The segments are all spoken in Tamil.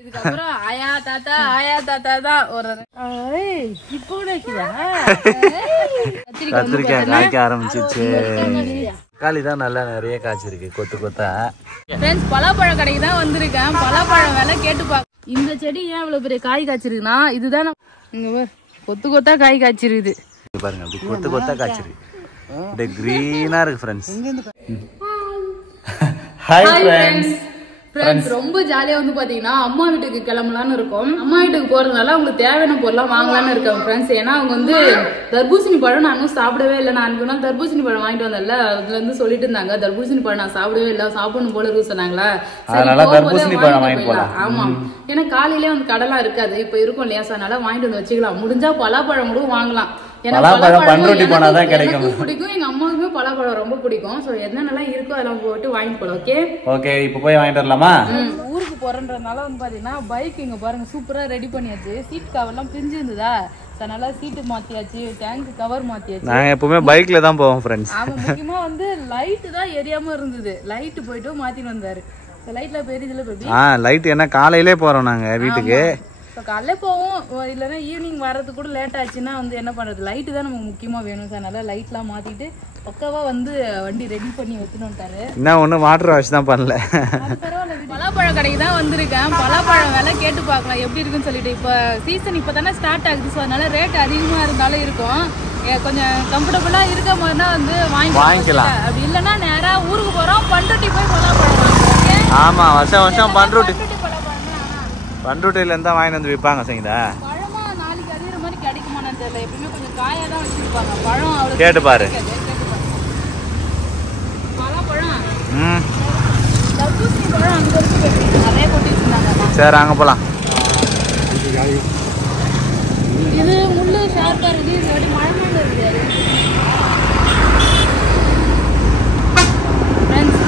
இதுக்கப்புறம் ஆயா தாத்தா தான் ஒரு இப்போ கத்திரிக்காய் காய்க்க ஆரம்பிச்சிச்சு. தக்காளி தான் நல்லா நிறைய காய்ச்சிருக்கு கொத்து கொத்தா. ஃப்ரெண்ட்ஸ் பலாப்பழ கடைக்கு தான் வந்திருக்கேன். பலாப்பழம் விலை கேட்டு பாக்க. இந்த செடி ஏன் இவ்வளவு பெரிய காய் காய்ச்சிருக்குன்னா இதுதான் இங்க கொத்து கொத்தா காய் காய்ச்சிருக்குது பாருங்க. அப்படி கொத்து கொத்தா காய்ச்சிருக்கு. இது கிரீனா இருக்கு ஃப்ரெண்ட்ஸ். Hi friends. ஃப்ரெண்ட்ஸ் ரொம்ப ஜாலியா வந்து பாத்தீங்கன்னா அம்மா வீட்டுக்கு கிளம்பலான்னு இருக்கோம். அம்மா வீட்டுக்கு போறதுனால அவங்களுக்கு தேவையான பொருள்லாம் வாங்கலான்னு இருக்காங்க ஃப்ரெண்ட்ஸ். ஏன்னா அவங்க வந்து தர்பூசணி பழம் நான் இன்னும் சாப்பிடவே இல்லை. நான் அன்றைக்கு நாள் தர்பூசணி பழம் வாங்கிட்டு வந்தேன்ல, அதுல இருந்து சொல்லிட்டு இருந்தாங்க தர்பூசணி பழம் நான் சாப்பிடவே இல்லை, சாப்பிடணும் போல இருக்கு சொன்னாங்களா. ஆமா, ஏன்னா காலையிலே வந்து கடலாம் இருக்காது, இப்ப இருக்கும் இல்லையா, அதனால வாங்கிட்டு வந்து வச்சுக்கலாம். முடிஞ்சா பலாப்பழம் கூட வாங்கலாம். பிடிக்கும், எங்க அம்மாவுக்குமே பலாப்பழம் ரொம்ப பிடிக்கும். சோ என்னென்னலாம் இருக்கோ அதெல்லாம் போட்டு வாங்கிட்டு போலாம். ஓகே ஓகே, இப்போ போய் வாங்கிட்டு வரலாமா? ஊருக்கு போறன்றதுனால வந்து பாத்தீங்கன்னா பைக் இங்க பாருங்க சூப்பரா ரெடி பண்ணியாச்சு. சீட் கவர்லாம் பிரிஞ்சு இருந்ததா, அதனால சீட்டு மாத்தியாச்சு, டேங்க் கவர் மாத்தியாச்சு. நாங்க எப்பவுமே பைக்ல தான் போவோம் ஃப்ரெண்ட்ஸ். ஆமா, முக்கியமா வந்து லைட் தான் எரியாம இருந்தது, லைட் போயிட்டு மாத்திட்டு வந்தாரு. லைட்ல பெரியதுல பேபி லைட் என்ன காலையிலே போறோம் நாங்க வீட்டுக்கு. இப்போ காலைல போவோம், இல்லைன்னா ஈவினிங் வர்றதுக்கு கூட லேட் ஆச்சுன்னா வந்து என்ன பண்ணுறது, லைட்டு தான் நமக்கு முக்கியமாக வேணும் சார். அதனால லைட்லாம் மாற்றிட்டு பக்காவாக வந்து வண்டி ரெடி பண்ணி வச்சுட்டாரு. என்ன ஒன்றும் வாட்டர் வாஷ் தான் பண்ணல. பரவாயில்ல, பலாப்பழம் கடைக்கு தான் வந்திருக்கேன். பலாப்பழம் விலை கேட்டு பார்க்கலாம் எப்படி இருக்குன்னு சொல்லிட்டு. இப்போ சீசன் இப்போ தானே ஸ்டார்ட் ஆகுது, ஸோ அதனால ரேட் அதிகமாக இருந்தாலும் இருக்கும். கொஞ்சம் கம்ஃபர்டபுளாக இருக்க மாதிரினா வந்து வாங்கிக்கலாம். அப்படி இல்லைன்னா நேராக ஊருக்கு போகிறோம், பண்ருட்டி போய் பலாப்பழம் வாங்குவோம். ஆமாம், வருஷம் பண்ருட்டில இருந்தா வாங்கி வந்து விற்பாங்க. சரிங்களா, பழமா நாளைக்கு அதிகற மாதிரி கிடைக்குமான்னு தெரியல. எப்பவுமே கொஞ்சம் காயா தான் வச்சிருப்பாங்க. பழம் அவ்வளவு கேட்டு பாரு. பலாப்பழம் தர்பூசணி பழம் அங்க இருக்கு, நிறைய கொட்டி வச்சிருந்தாங்க. சரி அங்க போலாம். இது முள்ளு ஷார்ப்பா இருக்கு, இது மழை மேல இருக்கு. ஃப்ரெண்ட்ஸ்,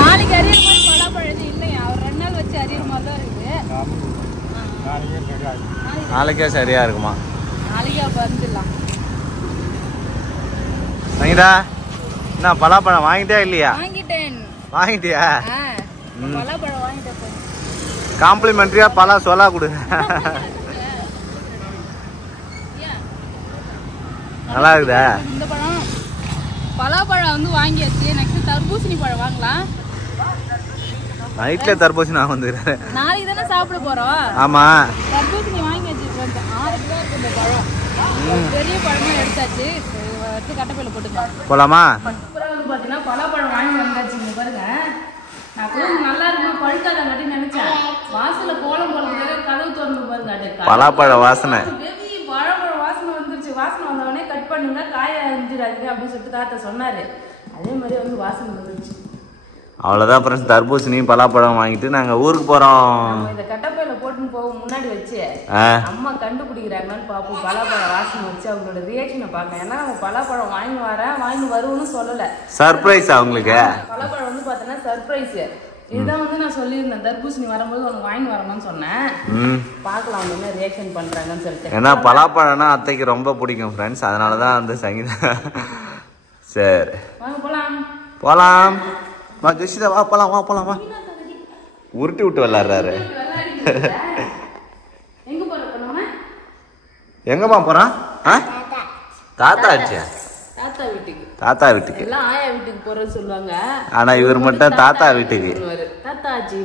நாளைக்கு அறியிற மாதிரி பலாப்பழம் இல்லையா, ஒரு 2 நாள் வச்சு அறியிற மாதிரி தான் இருக்கு. நாளைக்கே சரியா இருக்குமா? நாளைக்கே வந்துடலாம். சங்கீதா, என்ன பலாப்பழம் வாங்கிட்டியா இல்லையா? வாங்கிட்டியா? பலாப்பழம் வாங்கிட்டேன். காம்ப்ளிமெண்ட்ரியா பலா சொலா கொடு. நல்லா இருக்குதா இந்த பழம்? பலாப்பழம் வந்து வாங்கியாச்சு. நெக்ஸ்ட் தர்பூசணி பழம் வாங்கலாம். நைட்ல தர்பூசணி நான் வந்துக்கிறேன். நாளைக்கு தானே சாப்பிட போறோம். ஆமா, தர்பூசணி வாங்கி வச்சிருக்கோம். 6 கிலோ இருக்கு இந்த பழம். பெரிய பழமா எடுத்தாச்சு, எடுத்து கட்டப்பையில போட்டுக்கலாம். போலாமா? அப்புறம் வந்து பாத்தீங்கன்னா பலாப்பழம் வாங்கி வந்தாச்சு. பாருங்க, நான் கூட நல்லா இருக்கும் பழுக்காத மாதிரி நினைச்சேன். வாசல கோலம் போடுறதுக்காக கதவு திறந்து பாருங்க, பலாப்பழ வாசனை, பழப்பழம் வாசனை வந்துருச்சு. வாசனை வந்தவொடனே கட் பண்ணுங்க, காய அரிஞ்சிடாதீங்க அப்படின்னு சொல்லிட்டு தாத்தா சொன்னாரு. அதே மாதிரி வந்து வாசனை வந்துருச்சு. அவ்வளோதான் ஃப்ரெண்ட்ஸ், தர்பூசணி பலாப்பழம் வாங்கிட்டு நாங்கள் ஊருக்கு போகிறோம். இந்த கட்டப்பையில போட்டுன்னு போக முன்னாடி வச்சு அம்மா கண்டுபிடிக்கிறாங்கன்னு பார்ப்போம். பலாப்பழம் வாசனை வச்சு அவங்களோட ரியாக்ஷனை பார்க்கலாம். ஏன்னா அவங்க பலாப்பழம் வாங்கி வருவோம்னு சொல்லலை. சர்ப்ரைஸ் அவங்களுக்கு. பலாப்பழம் வந்து பார்த்தோன்னா சர்ப்ரைஸ். இதுதான் வந்து நான் சொல்லியிருந்தேன், தர்பூசணி வரும்போது உனக்கு வாங்கி வரணும்னு சொன்னேன். பார்க்கலாம் அவங்க என்ன ரியாக்ஷன் பண்ணுறாங்கன்னு சொல்லிட்டு. ஏன்னா பலாப்பழம்னா அத்தைக்கு ரொம்ப பிடிக்கும் ஃப்ரெண்ட்ஸ், அதனால தான் வந்து சங்கீதா. சரி வாங்க போகலாம். போகலாம் வா ஜெஷிதா, வா போலாம் வா போலாம் வா. உருட்டி விட்டு விளாடுறாரு. எங்கம்மா போறான்? தாத்தா ஆச்சு. தாத்தா வீட்டுக்கு எல்லாம் ஆயா வீட்டுக்கு போறேன்னு சொல்லுவாங்க. ஆனா இவர் மட்டும் தாத்தா வீட்டுக்கு. தாத்தா ஆச்சு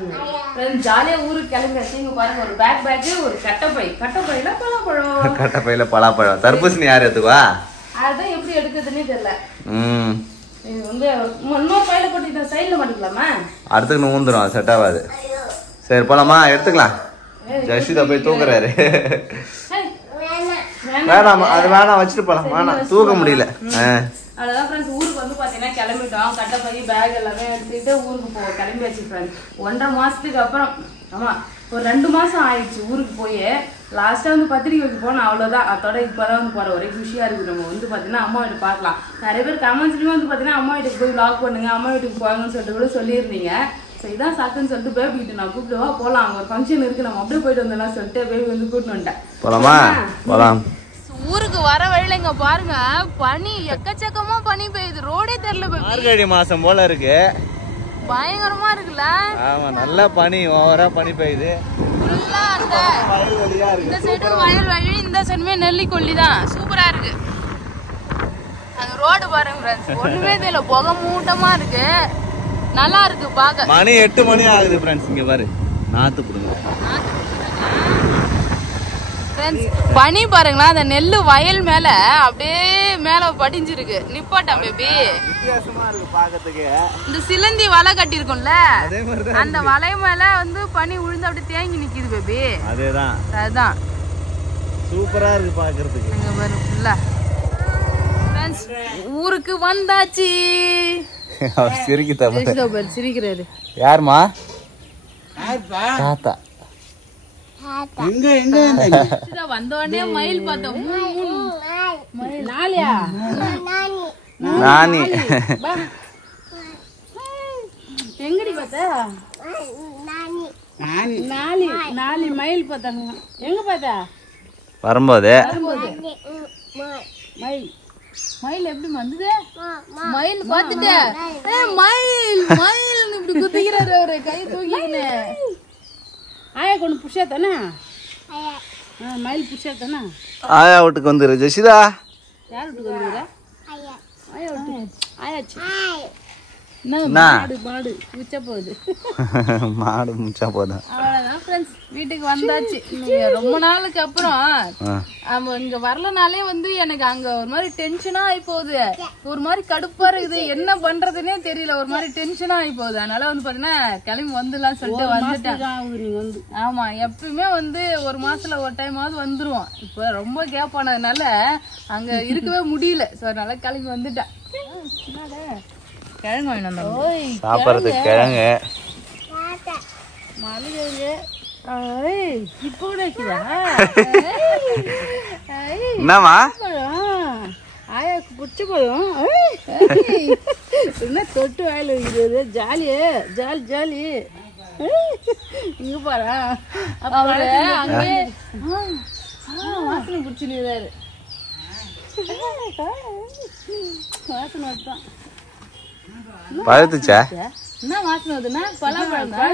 ஜாலியா ஊருக்கு கிளம்பியாச்சு. இங்க பாருங்க, ஒரு பேக் ஒரு கட்டப்பையில பலாப்பழம். கட்டப்பையில பலாப்பழம். தர்பூசணி யார் எடுத்துவா? அதான் எப்படி எடுக்கிறதுன்னே தெரியல. இது வந்து இன்னொரு பையில போட்டு சைட்ல மாட்டிக்கலாமா? அடுத்துக்கு ஊந்துரும், செட் ஆகாது. சரி போலாமா? எடுத்துக்கலாம். ஜெஷிதா போய் தூக்குறாரு. வேணாம், அது வேணாம், வச்சுட்டு போலாம். வேணாம், தூக்க முடியல. அவ்வளவுதான் ஃப்ரெண்ட்ஸ், ஊருக்கு வந்து பாத்தீங்கன்னா கிளம்பிட்டோம். கட்டப்பை பேக் எல்லாமே எடுத்துக்கிட்டு ஊருக்கு கிளம்பியாச்சு ஃப்ரெண்ட்ஸ். 1.5 மாசத்துக்கு அப்புறம், ஆமா ஒரு 2 மாசம் ஆயிடுச்சு ஊருக்கு போய். லாஸ்டா வந்து பத்திரிக்கை வைக்க போனோம், அவ்வளவுதான். அதோட இப்பதான் வந்து போற ஒரே குஷியா இருக்கு. நம்ம வந்து பாத்தீங்கன்னா அம்மா வீட்டு பார்க்கலாம். நிறைய பேர் கமெண்ட்ஸ்லயுமே வந்து பாத்தீங்கன்னா அம்மா வீட்டுக்கு போய் வ்ளாக் பண்ணுங்க, அம்மா வீட்டுக்கு போவாங்கன்னு சொல்லிட்டு கூட சொல்லியிருந்தீங்க. சரி இதான் சாக்குன்னு சொல்லிட்டு பேபி கிட்ட நான் கூப்பிடுவா போலாம், அங்க ஒரு ஃபங்க்ஷன் இருக்கு, நம்ம அப்படியே போயிட்டு வந்தோம்லாம் சொல்லிட்டு பேபி வந்து கூப்பிட்டு வந்துட்டேன். போலாமா? போலாம். ஊருக்கு வர வழியில இங்க பாருங்க, பனி எக்கச்சக்கமா பனி பெய்யுது, ரோடே தெரியல. மார்கழி மாசம் போல இருக்கு, பயங்கரமா இருக்குல்ல? ஆமா, நல்ல பனி, ஓவரா பனி பெய்யுது. இருக்குல்ல, இந்த சைடும் வயல்வெளி, இந்த சைடுமே நெல்லிக்கொல்லி தான். சூப்பரா இருக்கு. அந்த ரோடு பாருங்க ஃப்ரெண்ட்ஸ், ஒண்ணுமே தெரியல, புகை மூட்டமா இருக்கு. நல்லா இருக்கு பாக்க. மணி 8 மணி ஆகுது ஃப்ரெண்ட்ஸ். இங்க பாரு நாத்து புடுங்க. பனி பாருங்களா, அந்த நெல்லு வயல் மேல அப்படியே மேல படிஞ்சிருக்கு. நிப்பாட்டா பேபி, வித்தியாசமா இருக்கு பாக்கிறதுக்கு. இந்த சிலந்தி வலை கட்டி இருக்கும்ல, அந்த வலை மேல வந்து பனி விழுந்து அப்படியே தேங்கி நிக்குது பேபி. அதேதான், அதுதான் சூப்பரா இருக்கு பாக்கிறதுக்கு. இங்க பாரு ஃபுல்லா. ஃப்ரெண்ட்ஸ், ஊருக்கு வந்தாச்சு. சிரிக்கிறாரு. யாருமா? தாத்தா. வந்த உடனே மயில் பார்த்தோம். நாளியா நானி எங்கடி பார்த்த? நாளி நாளி மயில் பார்த்தாங்க. எங்க பார்த்தா? வரும்போது மயில் மயில் எப்படி வந்தது? மயில் பார்த்துட்டேன். மயில் மயில் இப்படி குத்திக்கிறாரு அவரு கை தூக்கின்னு. ஆயா கொண்டு புஷா தானே? மயில் புஷா தானே? ஆயா வீட்டுக்கு வந்துரு ஜெசிதா. யார் வீட்டுக்கு வந்துருக்கா? ஆயா வீட்டுக்கு. ஆயாச்சு. மாடு முச்சா போகுது. மாடு முச்சா போதும். அவ்வளவுதான் ஃப்ரெண்ட்ஸ், வீட்டுக்கு வந்தாச்சு. ரொம்ப நாளுக்கு அப்புறம் அவன் இங்க வரலனாலே வந்து எனக்கு அங்க ஒரு மாதிரி டென்ஷனா ஆகி போகுது. ஒரு மாதிரி கடுப்பா இருக்குது, என்ன பண்றதுன்னே தெரியல. ஒரு மாதிரி டென்ஷனா ஆகி போகுது. அதனால வந்து பாத்தீங்கன்னா கிளம்பி வந்துடலாம் சொல்லிட்டு வந்துட்டேன். ஆமா, எப்பயுமே வந்து ஒரு மாசத்துல ஒரு டைமாவது வந்துருவோம். இப்ப ரொம்ப கேப் ஆனதுனால அங்க இருக்கவே முடியல. சோ அதனால கிளம்பி வந்துட்டேன். கிழங்கு வாங்கிட்டு சாப்பிட்றதுக்கு கிழங்கு மல்லிகை இப்ப கூட இருக்குதா? என்னமா ஆயாக்கு பிடிச்ச பழம். என்ன தொட்டு வாயில இருக்குது. ஜாலியே ஜாலி ஜாலி. இங்க பாரு, அவரு அங்கே வாசனை பிடிச்சிருக்காரு. வாசனை தான் பழுத்துச்சா? என்ன வாசனை வருதுன்னா பலாப்பழம் தான்.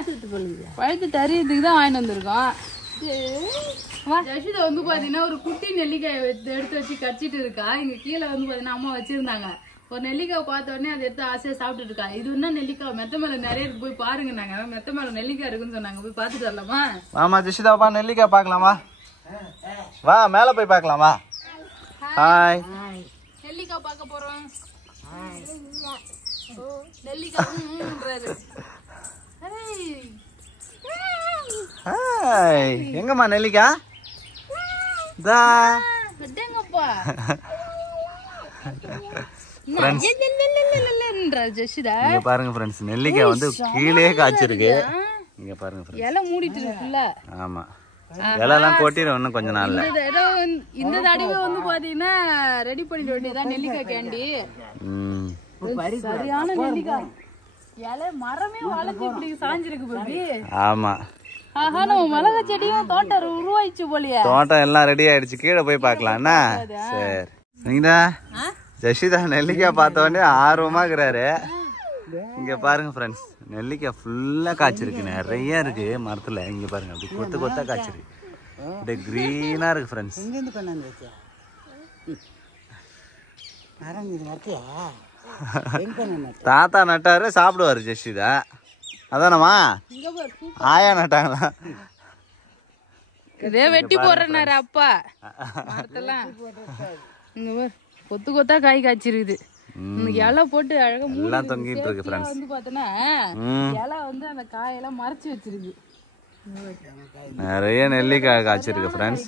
பழுத்து தரியதுக்கு தான் வாங்கிட்டு வந்திருக்கோம். ஜெசிதா வந்து பாத்தீங்கன்னா ஒரு குட்டி நெல்லிக்காய் எடுத்து வச்சு கடிச்சிட்டு இருக்கா. இங்க கீழே வந்து பாத்தீங்கன்னா அம்மா வச்சிருந்தாங்க. ஒரு நெல்லிக்காய் பார்த்த உடனே அதை எடுத்து ஆசையா சாப்பிட்டுட்டு இருக்கா. இது என்ன நெல்லிக்காய்? மெத்த மேல நிறைய இருக்கு, போய் பாருங்க. நாங்க மெத்த மேல நெல்லிக்காய் இருக்குன்னு சொன்னாங்க, போய் பாத்துட்டு வரலாமா? ஆமா ஜெசிதா, வா நெல்லிக்காய் பாக்கலாமா? வா மேல போய் பாக்கலாமா? ஹாய், நெல்லிக்காய் பார்க்க போறோம். நெல்லிக்காய் ஹாய். எங்கம்மா நெல்லிக்காய்? தா அடேங்கப்பா. ஜெசிதா இங்க பாருங்க ஃப்ரெண்ட்ஸ், நெல்லிக்காய் வந்து கீழே காய்ச்சிருக்கு. இங்க பாருங்க ஃப்ரெண்ட்ஸ், இலை மூடிட்டு இருக்குல்ல. ஆமா, இலைலாம் கொட்டிடும் இன்னும் கொஞ்ச நாள்ல. இந்த தடவை வந்து பாத்தீங்கன்னா ரெடி பண்ணிட வேண்டியதான் நெல்லிக்காய் கேண்டி. சரியான நெல்லிக்காய். இலை மரமே வளர்ந்து இப்படி சாஞ்சிருக்கு பேபி. ஆமா. ஆஹா, நம்ம மிளகா செடியும் தோட்டம் உருவாயிச்சு போலியா? தோட்டம் எல்லாம் ரெடி ஆயிடுச்சு, கீழே போய் பாக்கலாம்னா. சரி, நீங்க ஜெசிதா நெல்லிக்காய் பார்த்த உடனே ஆர்வமா இருக்கிறாரு. இங்க பாருங்க ஃப்ரெண்ட்ஸ், நெல்லிக்காய் ஃபுல்லா காய்ச்சிருக்கு, நிறைய இருக்கு மரத்துல. இங்க பாருங்க, அப்படி கொத்து கொத்தா காய்ச்சிருக்கு, அப்படியே கிரீனா இருக்கு ஃப்ரெண்ட்ஸ். தாத்தா நட்டாரு, சாப்பிடுவாரு ஜெசிதா. அதானம்மா? ஆயா நட்டாங்களா? இதே வெட்டி போடுறாரு அப்பா மரத்தெல்லாம். இங்க பாரு, கொத்து கொத்தா காய் காய்ச்சிருக்குது. இலை போட்டு அழகா எல்லாம் தொங்கிட்டு இருக்கு ஃப்ரெண்ட்ஸ். வந்து பாத்தனா இலை வந்து அந்த காயெல்லாம் மறைச்சு வச்சிருக்கு. நிறைய நெல்லிக்காய் காய்ச்சிருக்கு ஃப்ரெண்ட்ஸ்.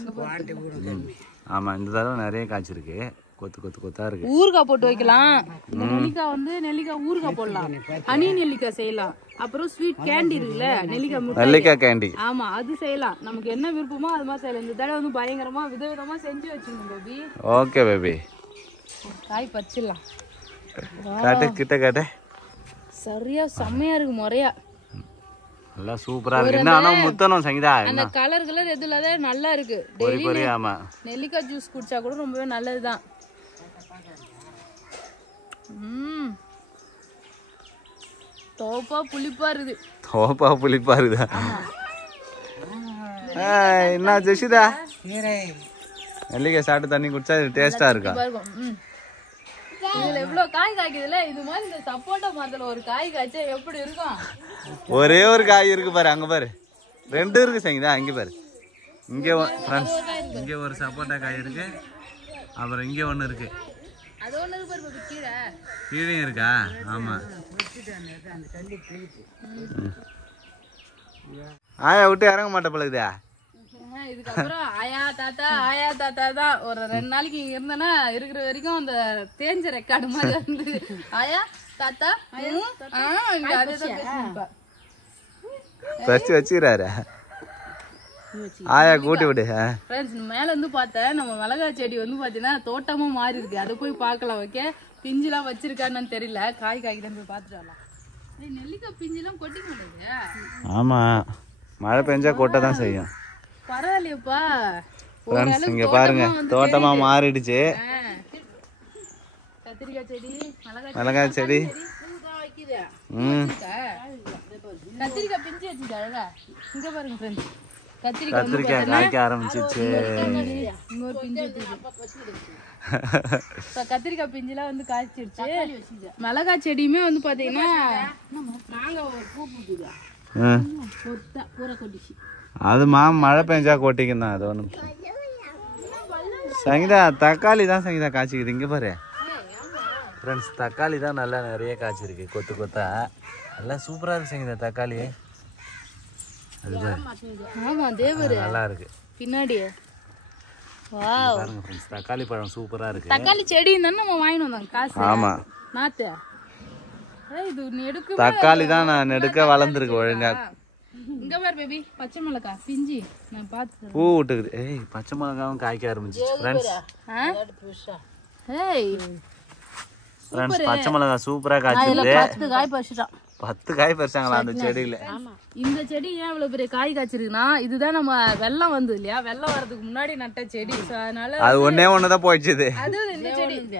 ஆமா, இந்த தடவை நிறைய காய்ச்சிருக்கு, கொத்து கொத்து கொத்தா இருக்கு. ஊறுகாய் போட்டு வைக்கலாம். இந்த நெல்லிக்காய் வந்து நெல்லிக்காய் ஊறுகாய் போடலாம், ஹனி நெல்லிக்காய் செய்யலாம். அப்புறம் ஸ்வீட் கேண்டி இருக்குல்ல, நெல்லிக்காய் கேண்டி. ஆமா, அது செய்யலாம். நமக்கு என்ன விருப்பமோ அது மாதிரி செய்யலாம். இந்த தடவை வந்து பயங்கரமா விதவிதமா செஞ்சு வச்சுக்கணும் பேபி. ஓகே பேபி, காய் பச்சிடலாம். காட்டு கிட்ட காட்டு. சரியா செம்மையா இருக்கு, முறையா நல்லா சூப்பரா இருக்கு. என்ன ஆனா முத்தணும் சங்கீதா, அந்த கலர் எதுல நல்லா இருக்கு. டெய்லி ஆமா, நெல்லிக்காய் ஜூஸ் குடிச்சா கூட ரொம்பவே நல்லதுதான். தோப்பா புளிப்பா இருக்குது. தோப்பா புளிப்பா இருக்குதா? என்ன ஜெஷிதா நெல்லிக்காய் சாப்பிட்டு தண்ணி குடிச்சா டேஸ்டா இருக்கா? இதுல எவ்வளவு காய் காய்க்குதுல, இது மாதிரி இந்த சப்போட்டா மரத்துல ஒரு காய் காய்ச்சா எப்படி இருக்கும்? ஒரே ஒரு காய் இருக்கு பாரு, அங்க பாரு 2 இருக்கு சங்கீதா. இங்க பாரு, இங்க ஃப்ரெண்ட்ஸ் இங்க ஒரு சப்போட்டா காய் இருக்கு, அப்புறம் இங்க ஒண்ணு இருக்கு, அது ஒண்ணு இருக்கு பாரு கீழே. கீழே இருக்கா? ஆமா. ஆயா விட்டு இறங்க மாட்டே பழகுதா. இதுக்கப்புறம் ஆயா தாத்தா தான் ஒரு 2 நாளைக்கு இங்க இருந்தேன்னா இருக்கிற வரைக்கும் அந்த தேஞ்ச ரெக்கார்டு மாதிரி வந்து ஆயா தாத்தா வச்சுக்கிறாரு. ஆயா கூட்டி விடு. மேல வந்து பார்த்தேன் நம்ம மிளகாய் செடி வந்து பாத்தீங்கன்னா தோட்டமா மாறி இருக்கு, அதை போய் பார்க்கலாம். ஓகே, பிஞ்சுலாம் வச்சிருக்கான்னு தெரியல, காய் காய்க்குதான் போய் பார்த்துட்டு வரலாம். நெல்லிக்காய் பிஞ்சுலாம் கொட்டிக்க மாட்டேங்குது. ஆமா, மழை பெஞ்சா கொட்டதான் செய்யும். பரவாயில்லையப்பா. இங்க பாருங்க, தோட்டமா மாறிடுச்சு. கத்திரிக்காய் செடி, மிளகாய் செடி, கத்திரிக்காய் பிஞ்சு வச்சுட்டு அழகா. இங்க பாருங்க ஃப்ரெண்ட்ஸ், கத்திரிக்காய் காய்க்க ஆரம்பிச்சிச்சு. இன்னொரு பிஞ்சு கத்திரிக்காய் பிஞ்சுலாம் வந்து காய்ச்சிருச்சு. மிளகாய் செடியுமே வந்து பாத்தீங்கன்னா நாங்க ஒரு பூ பூக்குது, பூரா கொட்டிச்சு. அது மழை பெஞ்சா கொட்டிக்கும் தான். அது ஒண்ணு சங்கீதா தக்காளி தான் சங்கீதா காய்ச்சிக்குது. இங்க பாரு ஃப்ரெண்ட்ஸ், தக்காளி தான் நல்லா நிறைய காய்ச்சிருக்கு, கொத்து கொத்தா நல்லா சூப்பரா இருக்கு சங்கீதா தக்காளி. அது ஆமா தேவரு நல்லா இருக்கு பின்னாடி. வாவ், பாருங்க ஃப்ரெண்ட்ஸ், தக்காளி பழம் சூப்பரா இருக்கு. தக்காளி செடி தானே நம்ம வாங்கிட்டு வந்தோம் காசு. ஆமா, நாத்து இது நீ எடுக்க. தக்காளி தான் நான் எடுக்க வளர்ந்துருக்கு ஒழுங்கா. இங்க பாரு பேபி, பச்சை மிளகாய் பிஞ்சி நான் பாத்து பூ விட்டுக்குது. ஏய், பச்சை மிளகாவும் காய்க்க ஆரம்பிச்சிச்சு ஃப்ரெண்ட்ஸ். ஏய் ஃப்ரெண்ட்ஸ், பச்சை மிளகாய் சூப்பரா காய்ச்சிது. 10 காய் பறிச்சிட்டான். 10 காய் பறிச்சாங்களா அந்த செடியில? இந்த செடி ஏன் இவ்வளவு பெரிய காய் காய்ச்சிருக்குன்னா, இதுதான் நம்ம வெள்ளம் வந்து இல்லையா, வெள்ளம் வர்றதுக்கு முன்னாடி நட்ட செடி. அதனால அது ஒண்ணேதான் போயிடுச்சு. அது இந்த செடி இங்க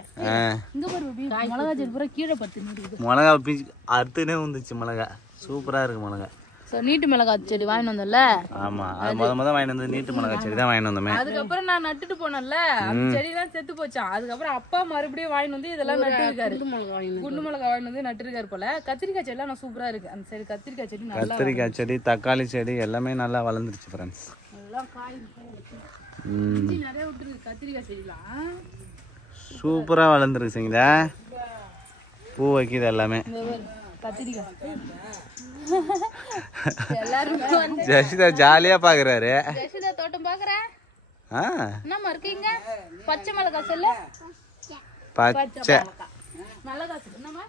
பாரு பேபி, மிளகாய் செடி பூரா கீழே பத்து நிக்குது. மிளகாய் பிஞ்சு அறுத்துனே வந்துச்சு. மிளகாய் சூப்பரா இருக்கு மிளகாய். நீட்டு மிளகாய் செடி வாங்கிட்டு வந்தோம்ல. ஆமா, அது முத வாங்கிட்டு வந்து நீட்டு மிளகாய் செடி தான் வாங்கிட்டு வந்தோமே. அதுக்கப்புறம் நான் நட்டுட்டு போனேன்ல, அந்த செடிலாம் செத்து போச்சான். அதுக்கப்புறம் அப்பா மறுபடியும் வாங்கிட்டு வந்து இதெல்லாம் நட்டு இருக்காரு. குண்டு மிளகாய் வாங்கிட்டு வந்து நட்டு இருக்காரு போல. கத்திரிக்காய் செடி எல்லாம் சூப்பரா இருக்கு. அந்த சைடு கத்திரிக்காய் செடி நல்லா, கத்திரிக்காய் செடி, தக்காளி செடி எல்லாமே நல்லா வளர்ந்துருச்சு ஃப்ரெண்ட்ஸ். எல்லாம் காய் நிறைய விட்டுருக்கு. கத்திரிக்காய் செடிலாம் சூப்பரா வளர்ந்துருக்கு சரிங்களா. பூ வைக்குது எல்லாமே. கத்திரிக்காய் எல்லாரும் ஜெஷிதா ஜாலியா பாக்குறாரு. ஜெஷிதா தோட்டம் பாக்குறேன். என்னம்மா இருக்கீங்க? பச்சை மிளகாய் சொல்லு. பச்சை மிளகாய் என்னம்மா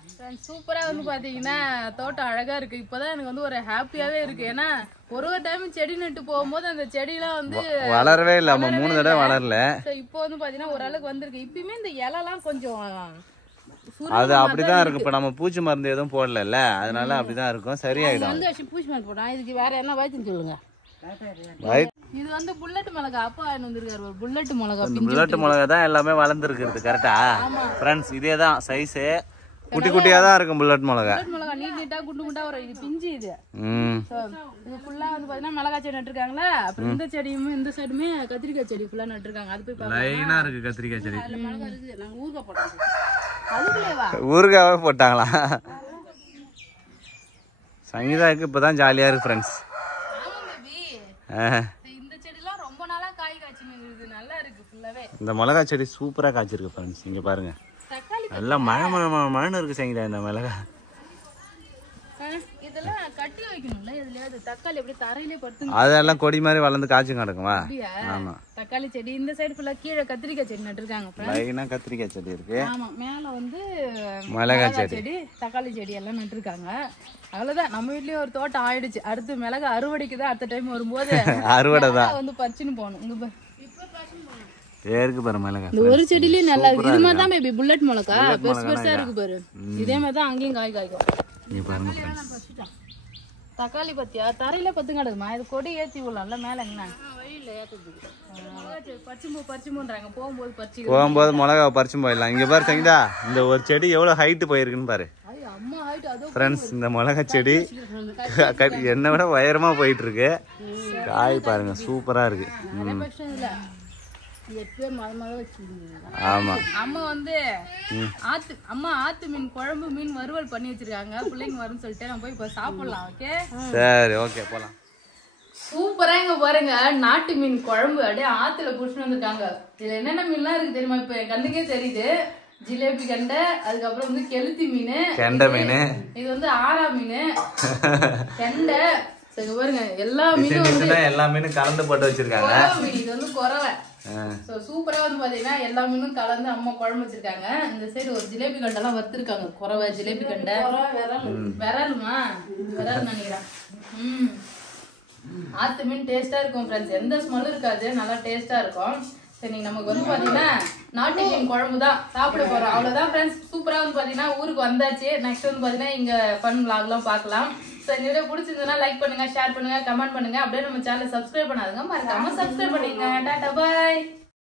சூப்பரா வந்து பாத்தீங்கன்னா தோட்டம் அழகா இருக்கு. இப்பதான் எனக்கு வந்து ஒரு ஹாப்பியாவே இருக்கு. ஏன்னா ஒரு டைம் செடி நட்டு போகும்போது அந்த செடியெல்லாம் வந்து வளரவே இல்லை. 3 தடவை வளரல. இப்போ வந்து பாத்தீங்கன்னா ஓரளவுக்கு வந்திருக்கு. இப்பயுமே இந்த இலைலாம் கொஞ்சம் அது அப்படிதான் இருக்கு. இப்ப நம்ம பூச்சி மருந்து எதுவும் போடல, அதனால அப்படிதான் இருக்கும். சரியாயிடும். பூச்சி மருந்து போடா. இதுக்கு வேற என்ன வைத்தியம் சொல்லுங்க. இது வந்து புல்லட் மிளகாய். அப்பா வந்திருக்காரு ஒரு புல்லட் மிளகாய். புல்லட் மிளகாய் தான் எல்லாமே வளர்ந்துருக்கு கரெக்டா ஃப்ரெண்ட்ஸ். இதேதான் சைஸ், குட்டி குட்டியா தான் இருக்கும் புல்லட் மிளகாய். புல்லட் மிளகாய் நீட்டா குண்டு குண்டா வரும். இது பிஞ்சு. இது இது ஃபுல்லா வந்து பாத்தீங்கன்னா மிளகாய் செடி நட்டுருக்காங்களா. அப்புறம் இந்த செடியும் இந்த சைடுமே கத்திரிக்காய் செடி ஃபுல்லா நட்டுருக்காங்க. அது போய் லைனா இருக்கு கத்திரிக்காய் செடி. மிளகாய் இருக்கு. நாங்க ஊறுகாய் போட்டோம். அதுக்குள்ளேவா ஊறுகாவே போட்டாங்களா? சங்கீதாவுக்கு இப்பதான் ஜாலியா இருக்கு ஃப்ரெண்ட்ஸ். இந்த செடிலாம் ரொம்ப நாளா காய் காய்ச்சிருக்கு. நல்லா இருக்கு ஃபுல்லாவே. இந்த மிளகாய் செடி சூப்பரா காய்ச்சிருக்கு ஃப்ரெண்ட்ஸ். இங்க பாருங்க, நல்லா மழை இருக்கு சங்கீதா. இந்த மிளகாய் இதெல்லாம் கட்டி வைக்கணும்ல. இதுல தக்காளி அப்படியே தரையிலே படுத்து அதெல்லாம் கொடி மாதிரி வளர்ந்து காய்ச்சி கிடக்குமா? ஆமா, தக்காளி செடி இந்த சைடு ஃபுல்லா கீழே கத்திரிக்காய் செடி நட்டுருக்காங்க. லைனா கத்திரிக்காய் செடி இருக்கு. ஆமா, மேல வந்து மிளகாய் செடி, தக்காளி செடி எல்லாம் நட்டுருக்காங்க. அவ்வளவுதான். நம்ம வீட்லயும் ஒரு தோட்டம் ஆயிடுச்சு. அடுத்து மிளகாய் அறுவடைக்கு தான் அடுத்த டைம் வரும்போது அறுவடை தான் வந்து பறிச்சுன்னு போகணும். இங்க இருக்கு பாரு மிளகாய். இந்த ஒரு செடியிலயும் நல்லா இருக்கு. இது மாதிரி தான் பேபி புல்லட் மிளகாய் பெருசு பெருசா இருக்கு பாரு. இதே மாதிரி தான் அங்கேயும் காய் காய்க்கும். இங்க பாருங்க தக்காளி பத்தியா தரையில பத்து கிடக்குமா? இது கொடி ஏத்தி விடலாம்ல மேல. என்ன வழியில ஏத்துறதுக்கு பறிச்சுமோன்றாங்க. போகும்போது மிளகாய் பறிச்சும் போயிடலாம். இங்க பாரு சங்கீதா, இந்த ஒரு செடி எவ்வளவு ஹைட் போயிருக்குன்னு பாரு ஃப்ரெண்ட்ஸ். இந்த மிளகாய் செடி என்னை விட உயரமா போயிட்டு இருக்கு. காய் பாருங்க சூப்பரா இருக்கு. ஆமா அம்மா வந்து ஆத்து மீன் குழம்பு மீன் வறுவல் பண்ணி வச்சிருக்காங்க. பிள்ளைங்க வரும்னு சொல்லிட்டு நம்ம போய் இப்ப சாப்பிடலாம். ஓகே சரி ஓகே போலாம். சூப்பரா இங்க பாருங்க நாட்டு மீன் குழம்பு அப்படியே ஆத்துல புடிச்சுட்டு வந்திருக்காங்க. இதுல என்னென்ன மீன்லாம் இருக்கு தெரியுமா? இப்ப என் கண்ணுக்கே தெரியுது. ஜிலேபி கண்டை, அதுக்கப்புறம் வந்து கெளுத்தி மீன், கெண்டை மீன், இது வந்து ஆரா மீன், கெண்டை. சரி பாருங்க எல்லா மீனும் எல்லா மீனும் கலந்து போட்டு வச்சிருக்காங்க. இது வந்து குறவை. சூப்பரா வந்து பாத்தீங்கன்னா எல்லா மீனும் கலந்து அம்மா குழம்பு வச்சிருக்காங்க. இந்த சைடு ஒரு ஜிலேபி கண்டெல்லாம் வறுத்திருக்காங்க. குறவை ஜிலேபி கண்டை, விரலுமா விரல் நினைக்கிறேன். ஆத்து மீன் டேஸ்டா இருக்கும் ஃப்ரெண்ட்ஸ். எந்த ஸ்மெல்லும் இருக்காது, நல்லா டேஸ்டா இருக்கும். சரி நமக்கு வந்து பாத்தீங்கன்னா நாட்டு மீன் குழம்பு தான் சாப்பிட போறோம். அவ்வளவுதான் ஃப்ரெண்ட்ஸ். சூப்பரா வந்து பாத்தீங்கன்னா ஊருக்கு வந்தாச்சு. நெக்ஸ்ட் வந்து பாத்தீங்கன்னா இங்க ஃபன் vlog எல்லாம் பார்க்கலாம். சரி இந்த வீடியோ பிடிச்சிருந்ததுன்னா லைக் பண்ணுங்க, ஷேர் பண்ணுங்க, கமெண்ட் பண்ணுங்க. அப்படியே நம்ம சேனலை சப்ஸ்கிரைப் பண்ணாதுங்க, மறக்காம சப்ஸ்கிரைப் பண்ணுங்க. டாடா பாய்.